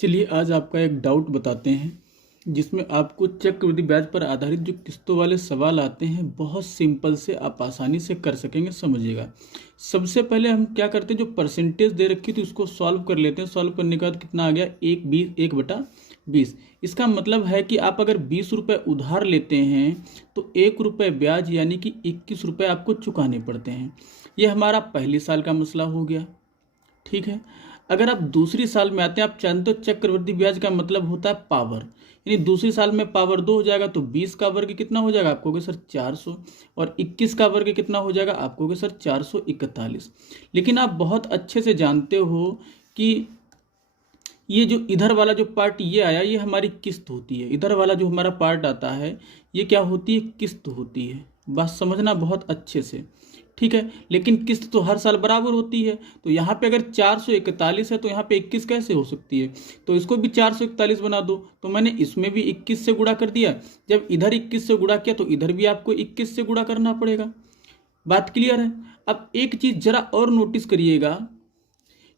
चलिए आज आपका एक डाउट बताते हैं जिसमें आपको चक्रवृद्धि ब्याज पर आधारित जो किस्तों वाले सवाल आते हैं बहुत सिंपल से आप आसानी से कर सकेंगे। समझिएगा, सबसे पहले हम क्या करते हैं, जो परसेंटेज दे रखी थी उसको सॉल्व कर लेते हैं। सॉल्व करने के बाद कितना आ गया, 1/20। इसका मतलब है कि आप अगर 20 रुपये उधार लेते हैं तो 1 रुपये ब्याज यानी कि 21 रुपये आपको चुकाने पड़ते हैं। ये हमारा पहली साल का मसला हो गया। ठीक है, अगर आप दूसरी साल में आते हैं, आप जानते हो चक्रवृद्धि ब्याज का मतलब होता है पावर, यानी दूसरी साल में पावर 2 हो जाएगा तो 20 का वर्ग कितना हो जाएगा, आपको सर 400, और 21 का वर्ग कितना हो जाएगा, आपको सर 441। लेकिन आप बहुत अच्छे से जानते हो कि ये जो इधर वाला जो पार्ट ये आया ये हमारी किस्त होती है, इधर वाला जो हमारा पार्ट आता है ये क्या होती है, किस्त होती है। बात समझना बहुत अच्छे से, ठीक है। लेकिन किस्त तो हर साल बराबर होती है, तो यहाँ पे अगर 441 है तो यहाँ पे 21 कैसे हो सकती है, तो इसको भी 441 बना दो। तो मैंने इसमें भी 21 से गुणा कर दिया, जब इधर 21 से गुणा किया तो इधर भी आपको 21 से गुणा करना पड़ेगा। बात क्लियर है। अब एक चीज जरा और नोटिस करिएगा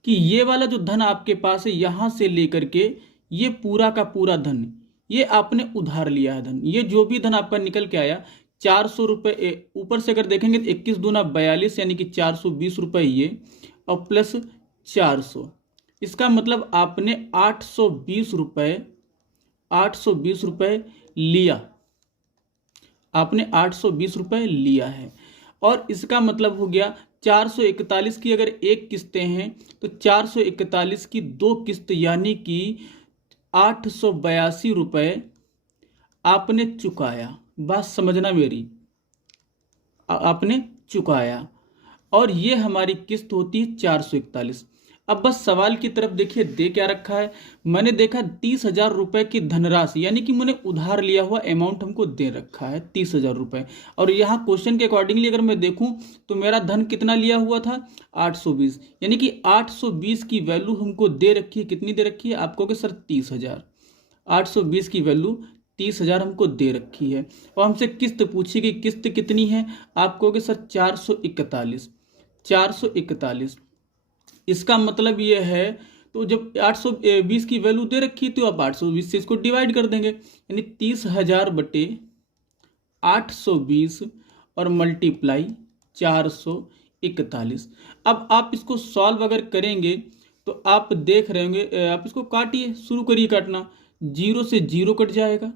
कि ये वाला जो धन आपके पास है यहाँ से लेकर के ये पूरा का पूरा धन ये आपने उधार लिया है धन, ये जो भी धन आपका निकल के आया 400 रुपये, ऊपर से अगर देखेंगे तो 21 दूना 42 यानी कि 420 रुपये ये, और प्लस 400, इसका मतलब आपने 820 रुपये लिया, आपने 820 रुपये लिया है। और इसका मतलब हो गया 441 की अगर एक किस्तें हैं तो 441 की दो किस्त यानी कि 882 रुपये आपने चुकाया। बात समझना मेरी, आपने चुकाया, और ये हमारी किस्त होती है 441। अब बस सवाल की तरफ देखिए, दे क्या रखा है, मैंने देखा 30,000 रुपये की धनराशि यानी कि मैंने उधार लिया हुआ अमाउंट हमको दे रखा है 30,000 रुपये। और यहाँ क्वेश्चन के अकॉर्डिंगली अगर मैं देखूँ तो मेरा धन कितना लिया हुआ था 820, यानी कि 820 की वैल्यू हमको दे रखी है। कितनी दे रखी है, आपको कि सर 30,000, 820 की वैल्यू 30,000 हमको दे रखी है। और हमसे किस्त पूछी गई, किस्त कितनी है, आप कहोगे सर 441। इसका मतलब ये है, तो जब 820 की वैल्यू दे रखी तो आप 820 से इसको डिवाइड कर देंगे, यानी 30,000 बटे 820 और मल्टीप्लाई 441। अब आप इसको सॉल्व अगर करेंगे तो आप देख रहे होंगे, आप इसको काटिए, शुरू करिए काटना, 0 से 0 कट जाएगा,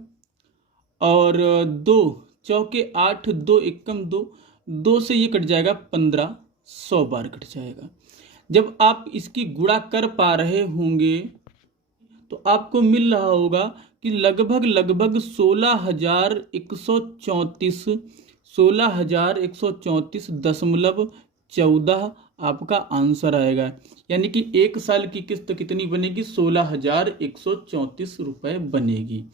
और 2 चौके 8, 2 एकम 2, 2 से ये कट जाएगा 15, 100 बार कट जाएगा। जब आप इसकी गुणा कर पा रहे होंगे तो आपको मिल रहा होगा कि लगभग 16,134.14 आपका आंसर आएगा। यानी कि एक साल की किस्त कितनी बनेगी, 16,134 रुपये बनेगी।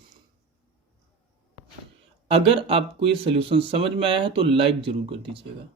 अगर आपको ये सलूशन समझ में आया है तो लाइक जरूर कर दीजिएगा।